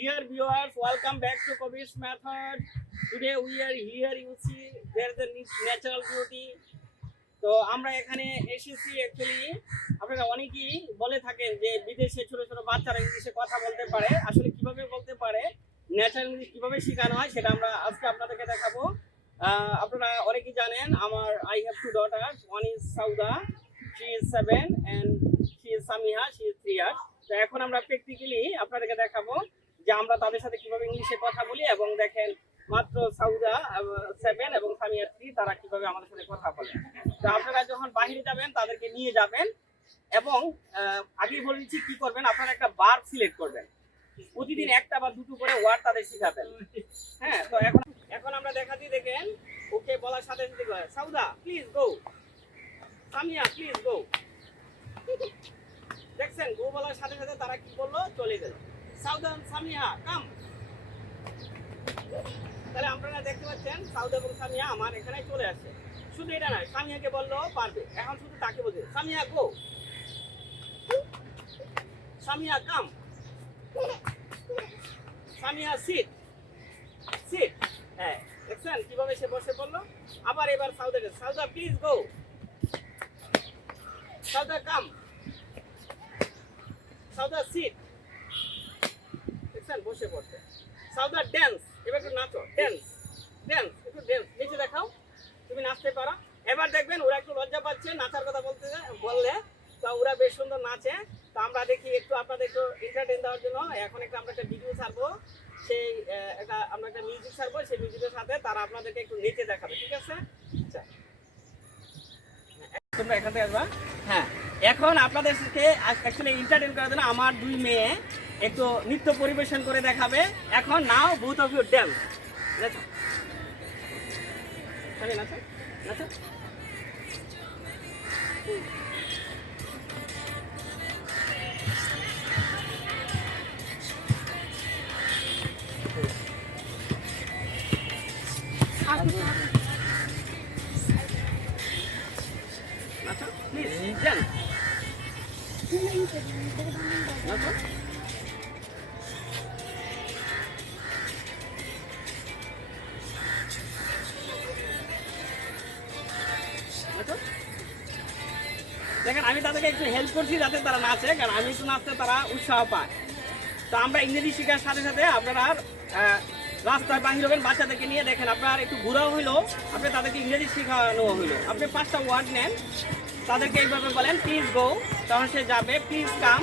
Dear viewers, welcome back to KABIR'S method. Today we are here. You see, there is a natural beauty. তো আমরা এখানে এসেছি actually আপনারা অনেকেই বলে থাকেন যে বিদেশে ছোট ছোট বাচ্চারা ইংলিশে কথা বলতে পারে, আসলে কিভাবে বলতে পারে, ন্যাচারাল ইংলিশ কিভাবে শেখানো হয় সেটা আমরা আজকে আপনাদেরকে দেখাবো। আপনারা অনেকেই জানেন আমার I have to daughters, one is Sawda, she is 7 and she is Samiha, she is 3 years. তো এখন আমরা প্র্যাকটিক্যালি আপনাদেরকে দেখাবো যে আমরা তাদের সাথে কিভাবে ইংলিশে কথা বলি, এবং দেখেন মাত্র সাউদা 7 এবং সামিয়া 3 তারা কিভাবে আমাদের সাথে কথা বলে। তো আপনারা যখন বাইরে যাবেন তাদেরকে নিয়ে যাবেন, এবং আগেই বলে দিচ্ছি কি করবেন, আপনারা একটা ভার্ব সিলেক্ট করবেন, প্রতিদিন একটা বা দুটো করে ওয়ার্ড তাদের শেখাবেন। হ্যাঁ, তো এখন আমরা দেখাচ্ছি, দেখেন ওকে বলার সাথে সাথে Sawda please go, Samia please go. দেখছেন গো বলার সাথে সাথে তারা কি বললো, চলে গেল। সাউদা সামিয়া কাম। তাহলে আপনারা দেখতে পাচ্ছেন সাউদা এবং সামিয়া আমার এখানে চলে আসছে। শুধু এটা নয়, সামিয়াকে বললো পারবে, এখন শুধু তাকে বলছে Samia go, Samia come, Samia sit sit. হ্যাঁ, দেখছেন কিভাবে সে বসে পড়লো। আবার এবার সাউদাকে Sauda please go, Sauda come, Sauda sit. দেখছেন বসে পড়ছে। সাউদা ড্যান্স, এবার একটু নাচো, ড্যান্স ড্যান্স, একটু ড্যান্স নিচে দেখাও, তুমি নাচতে পারো। এবার দেখবেন ওরা একটু লজ্জা পাচ্ছে নাচার কথা বললে, তা ওরা বেশ সুন্দর নাচে। তো আমরা দেখি একটু আপনাদের একটু এন্টারটেইন দেওয়ার জন্য এখন আমরা একটা ভিডিও ছাড়বো, সেই আমরা একটা মিউজিক ছাড়বো, সেই মিউজিকের সাথে তারা আপনাদেরকে একটু নেচে দেখাবে, ঠিক আছে? আচ্ছা, তোমরা এখান থেকে আসবা। হ্যাঁ, এখন আপনাদেরকে অ্যাকচুয়ালি এন্টারটেইন করার জন্য আমার দুই মেয়ে একটু নৃত্য পরিবেশন করে দেখাবে। এখন now both of you dance, নাচো নাচো নাচো। নাচো প্লিজ, ড্যান্স নাচো। দেখেন আমি তাদেরকে একটু হেল্প করছি যাতে তারা নাচে, কারণ আমি একটু নাচতে তারা উৎসাহ পায়। তো আমরা ইংরেজি শেখার সাথে সাথে আপনারা রাস্তায় বাহির হবেন বাচ্চাদেরকে নিয়ে, দেখেন আপনার একটু ঘোরাও হইলো, আপনি তাদেরকে ইংরেজি শেখানো হইলো। আপনি 5টা ওয়ার্ড নেন, তাদেরকে এইভাবে বলেন প্লিজ গো, তখন সে যাবে, প্লিজ কাম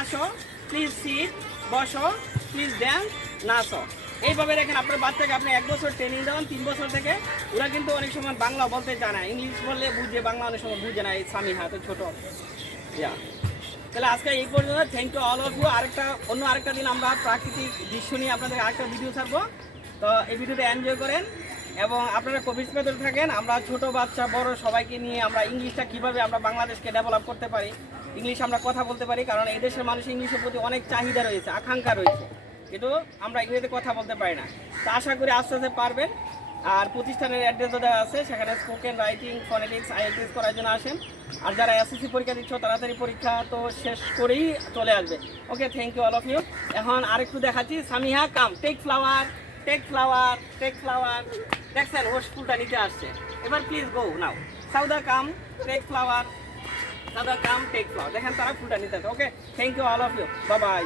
আসো, প্লিজ সিট বসো, প্লিজ ড্যান্স নাচো। এইভাবে দেখেন আপনার বাচ্চাকে আপনি 1 বছর ট্রেনিং দেওয়ান, 3 বছর থেকে ওরা কিন্তু অনেক সময় বাংলা বলতে জানে না, ইংলিশ বললে বুঝে, বাংলা অনেক সময় বুঝে না। এই সামিহা তো ছোটো। তাহলে আজকে এই পর্যন্ত, thank you all of you. আরেকটা দিন আমরা প্রাকৃতিক দৃশ্য নিয়ে আপনাদের আরেকটা ভিডিও ছাড়বো। তো এই ভিডিওটা এনজয় করেন, এবং আপনারা KABIR'S মেথডে থাকেন। আমরা ছোট বাচ্চা বড় সবাইকে নিয়ে আমরা ইংলিশটা কীভাবে আমরা বাংলাদেশকে ডেভেলপ করতে পারি, ইংলিশ আমরা কথা বলতে পারি, কারণ এই দেশের মানুষ ইংলিশের প্রতি অনেক চাহিদা রয়েছে, আকাঙ্ক্ষা রয়েছে, কিন্তু আমরা ইংরেজিতে কথা বলতে পারি না। তো আশা করি আস্তে আস্তে পারবেন। আর প্রতিষ্ঠানের অ্যাড্রেসও দেওয়া আছে, সেখানে স্পোকেন, রাইটিং, ফনেটিক্স, ielts করার জন্য আসেন। আর যারা SSC পরীক্ষা দিচ্ছ তাড়াতাড়ি পরীক্ষা তো শেষ করেই চলে আসবে। Okay, thank you all of you. এখন আরেকটু দেখাচ্ছি, Samiha come take flower, take flower, take flower. দেখছেন ও ফুলটা নিতে আসছে। এবার please go now, Sauda come take flower, Sauda come take flower. দেখেন তারা ফুলটা নিতে আসছে। Okay, thank you all of you, bye by.